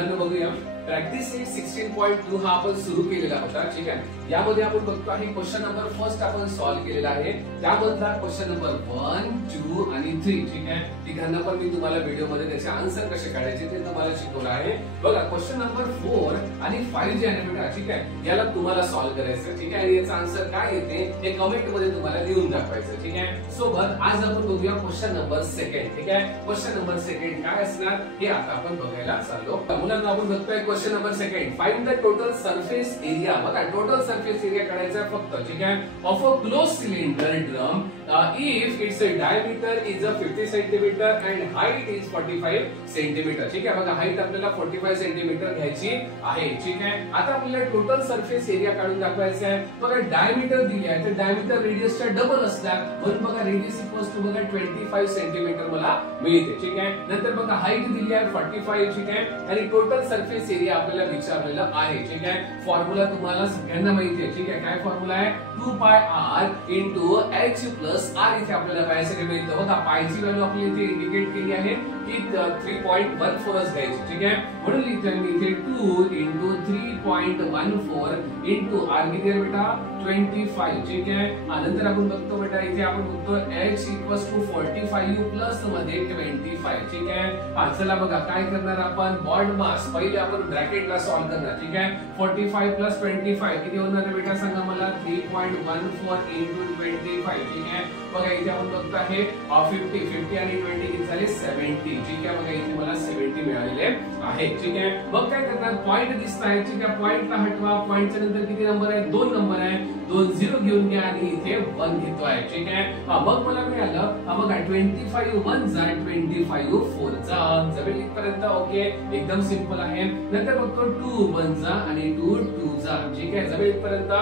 मुलांना बघूया प्रॅक्टिस 16.2 हा आपण सुरू केलेला होता. ठीक आहे, यामध्ये आपण बघतो आहे क्वेश्चन नंबर फर्स्ट आपण सॉल्व्ह केलेला आहे. त्यामधला क्वेश्चन नंबर 1, 2 आणि 3. ठीक आहे, तिघांना पण मी तुम्हाला व्हिडिओ मध्ये त्याचे आन्सर कसे काढायचे ते तुम्हाला शिकवलं आहे. बघा क्वेश्चन नंबर 4 आणि 5 जे आहे बेटा, ठीक आहे, याला तुम्हाला सॉल्व्ह करायचं. ठीक आहे, आणि याचा आन्सर काय येते हे कमेंट मध्ये तुम्हाला लिहून दाखवायचं. ठीक आहे, सोबत आज आपण बघूया क्वेश्चन नंबर 2. ठीक आहे, क्वेश्चन नंबर 2 काय असणार हे आता आपण बघायला चाललो. मुलांना आपण बघतोय question number 2, find the total surface area. बघा टोटल सरफेस एरिया काढायचा फक्त. ठीक आहे, of a close cylinder drum if its diameter is 50 centimetre and height is 45 centimetre. ठीक आहे, बघा हाईट आपल्याला 45 सेंटीमीटर घ्यायची आहे. ठीक आहे, आता आपल्याला टोटल सरफेस एरिया काढून दाखवायचा आहे. बघा डायमीटर दिली आहे तर डायमीटर रेडियसच्या डबल असणार म्हणून बघा रेडियस इक्वल्स टू बघा 25 सेंटीमीटर मला मिळते. ठीक आहे, नंतर बघा हाईट दिली आहे 45. ठीक आहे, आणि टोटल सरफेस एरिया आपल्याला विचारलेला आहे. ठीक आहे, फॉर्म्युला तुम्हाला सगळ्यांना माहिती आहे. ठीक आहे, काय फॉर्म्युला आहे 2 पाय r into h plus r. इथे आपल्याला पाहायसाठी मिळतं. बघा पायची व्हॅल्यू आपली इथे इंडिकेट केली आहे की 3.14 घ्यायची. ठीक आहे, म्हणून लिहितो मी इथे 2 इंटू 3.14 इंटू r किती आहे बेटा 25. ठीक आहे, नंतर आपण बघतो बेटा इथे आपण बघतो h इक्वल्स टू 45 प्लस मध्ये 25. ठीक आहे, चला बघा काय करणार आपण बॉन्ड मास पहिले आपण ब्रॅकेटला सॉल्व्ह करणार. ठीक आहे, 45 प्लस 25 किती होणार आहे बेटा सांगा मला 3.14 इंटू 25. ठीक आहे, बघा इथे आपण बघतो आहे 50 आणि 20 किती झाले 70. ठीक आहे, बघा इथे मला 70 मिळालेले आहे. ठीक आहे, मग काय करणार पॉइंट दिसत आहे. ठीक आहे, पॉइंटला हटवा. पॉइंटच्या नंतर किती नंबर आहे 2 नंबर आहे. 2 0 घेऊन घ्या आणि इथे 1 घेतोय. ठीक आहे, मग मला मिळालं बघा 25 1 जा 25 4 जा जमेल इथपर्यंत. ओके, एकदम सिंपल आहे. नंतर बघतो 2 1 जा आणि 2 2 जा. ठीक आहे, जमेल इथपर्यंत.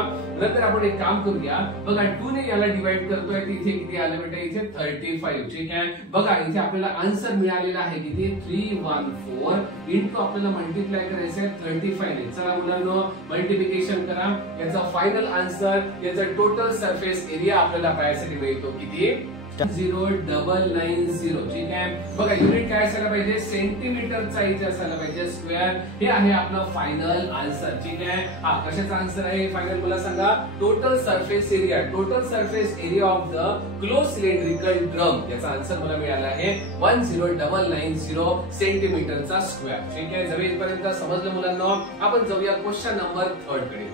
नंतर आपण एक काम करूया. बघा 2 ने याला डिवाइड करतोय इथे किती आलं बेटा इथे 35. ठीक आहे, बघा इथे आपल्याला आन्सर मिळालेला आहे किती 314 इंटू आपल्याला मल्टिप्लाय करायचं आहे 35 ने. चला मुलांनो मल्टिप्लिकेशन करा. याचा फायनल आन्सर याचा टोटल सरफेस एरिया आपल्याला पाहायसाठी मिळतो किती 0990. ठीक आहे, बघा युनिट काय असायला पाहिजे सेंटीमीटरचा इथे असायला पाहिजे स्क्वेअर. हे आहे आपला फायनल आन्सर. ठीक आहे, कशाचा आन्सर आहे फायनल मला सांगा total surface area. Total surface area of the close cylindrical drum याचा आन्सर मला मिळाला आहे 10990 सेंटीमीटरचा स्क्वेअर. ठीक आहे, जवळ इथपर्यंत समजलं मुलांना. आपण जाऊया क्वेश्चन नंबर 3 कडे.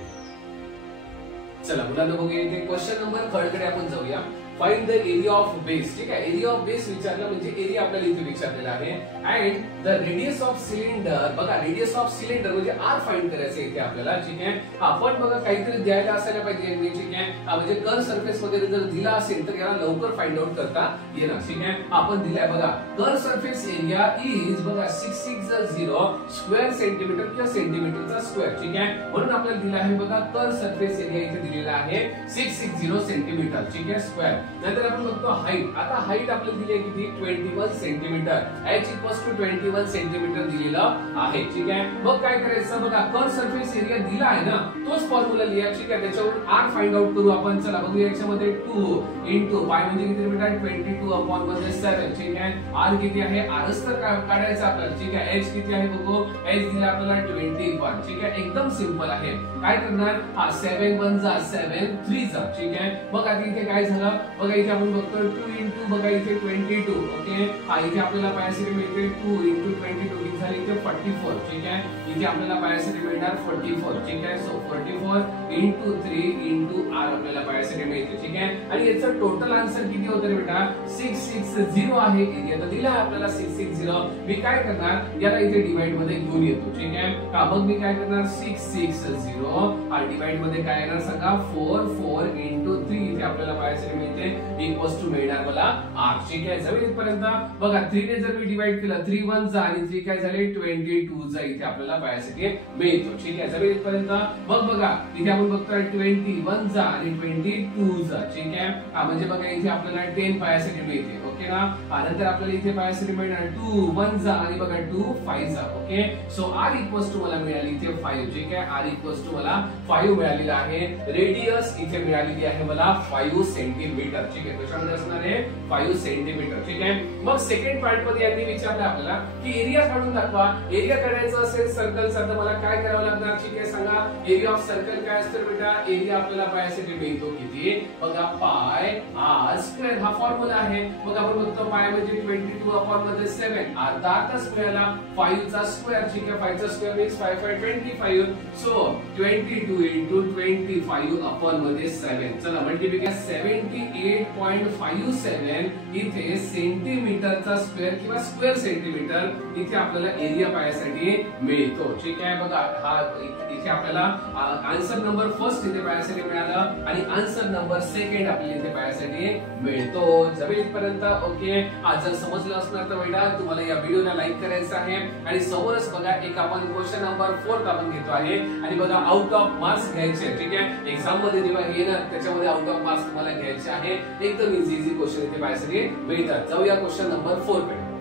चला मुलांना बघूया इथे क्वेश्चन नंबर 3 कडे आपण जाऊया. Find the area of base. ठीक आहे, एरिया ऑफ बेस विचारलं म्हणजे एरिया आपल्याला इथे विचारलेला आहे. And the radius of cylinder. बघा रेडियस ऑफ सिलेंडर म्हणजे आर फाइंड करायचं इथे आपल्याला. ठीक आहे, आपण बघा काहीतरी द्यायला असायला पाहिजे. ठीक आहे, म्हणजे कर्व सरफेस वगैरे जर दिला असेल तर याला लवकर फाइंड आउट करता येणार. ठीक आहे, आपण दिलाय बघा कर्व सरफेस एरिया इज बघा 660 स्क्वेअर सेंटीमीटर किंवा सेंटीमीटरचा स्क्वेअर. ठीक आहे, म्हणून आपल्याला दिला आहे बघा कर्व सरफेस एरिया इथे दिलेला आहे 660 सेंटीमीटर. ठीक आहे, स्क्वेअर. नंतर आपण बघतो हाईट. आता हाईट आपल्याला दिली आहे किती 21 centimetre. h equals to 21 centimetre दिलेलं आहे. ठीक आहे, मग काय करायचं बघा कर्व सरफेस एरिया दिला आहे ना तोच फॉर्म्युला लिहा. ठीक आहे, त्याच्यावरून r फाइंड आउट करू आपण. चला बघूया याच्यामध्ये 2 इंटू पाय म्हणजे किती बेटा 22 अपॉन 7. ठीक आहे, r किती आहे rच तर काढायचं आपल्याला. ठीक आहे, h किती आहे बघू. h दिला आपल्याला 21. ठीक आहे, एकदम सिंपल आहे. काय करणार 7 1 जा 7 3 जा. ठीक आहे, मग आता इथे काय झालं बघा इथे आपण बघतो 2 इंटू बघा इथे 22. ओके, इथे आपल्याला पाहायसाठी मिळते 2 इंटू 22 किती झाले इथे 44. ठीक आहे, इथे आपल्याला पाहायसाठी मिळणार 44. ठीक आहे, सो 44 इंटू 3 इंटू r आपल्याला पाहायसाठी मिळते. ठीक आहे, आणि याचं टोटल आन्सर किती होतं रे बेटा 660 आहे. एरिया तर दिला आपल्याला 660. मी काय करणार याला इथे डिवाइड मध्ये घेऊन येतो. ठीक आहे, मग मी काय करणार 660 डिवाइड मध्ये काय येणार सांगा 4 4 इंटू 3 इथे आपल्याला पाहायसाठी मिळते इक्वल्स टू मिळणार मला r. ठीक आहे, जवळ इथपर्यंत बघा 3 ने जर मी डिवाइड केलं 3 1 जा आणि 3 काय झाले 22 जा इथे आपल्याला पाहायसाठी मिळतो. ठीक आहे, जवळ इथपर्यंत. मग बघा इथे आपण बघतोय 21 जा आणि 22 जा. ठीक आहे, म्हणजे बघा इथे आपल्याला 10 पाहायसाठी मिळते. ओके ना, नंतर आपल्याला इथे पाहायसाठी मिळणार 2 1 जा आणि बघा 2 5 जा. Okay, so r equals to मला मिळाली इथे 5. ठीक आहे, r इक्वल्स टू मला 5 मिळालेला आहे. रेडियस इथे मिळालेली आहे मला 5 सेंटीमीटर. सेंटीमीटर, ठीक आहे, कशामध्ये असणार आहे 5 सेंटीमीटर, ठीक आहे. मग सेकंड पार्ट मध्ये यांनी विचारलं आपल्याला की एरिया काढून दाखवा. एरिया काढायचं असेल सर्कलचा तर मला काय करावं लागणार, ठीक आहे, सांगा. एरिया ऑफ सर्कल काय असतं बेटा, एरिया आपल्याला पायासाठी मिळतो किती, बघा पाय आर स्क्वेअर हा फॉर्म्युला आहे. मग आपण बघतो पाय म्हणजे 22/7 अर्धाच मिळाला. 5 चा स्क्वेअर, ठीक आहे, 5 चा स्क्वेअर मीन्स 5 5 25. So 22 into 25/7. चला मल्टिप्लिकेशन 78.57 इथे सेंटीमीटरचा स्क्वेअर किंवा स्क्वेअर सेंटीमीटर इथे आपल्याला एरिया पायासाठी मिळतो, ठीक आहे. बघा हा इथे आपल्याला आन्सर नंबर फर्स्ट इथे पायासाठी मिळाला आणि आन्सर नंबर सेकंड आपल्याला इथे पायासाठी मिळतो. जमेल इथपर्यंत ओके. आज जर समजलं असणार तर बेटा तुम्हाला या व्हिडिओला लाईक करायचं आहे आणि समोरच बघा एक आपण क्वेश्चन नंबर 4 आपण घेतो आहे आणि बघा आउट ऑफ मार्क्स घ्यायचे, ठीक आहे. एक्झाम मध्ये जेव्हा येणार त्याच्यामध्ये आउट ऑफ मार्क्स तुम्हाला घ्यायचे आहे. एकदम इझी क्वेश्चन इथे पायासाठी मिळतात. जाऊया क्वेश्चन नंबर 4 कडे.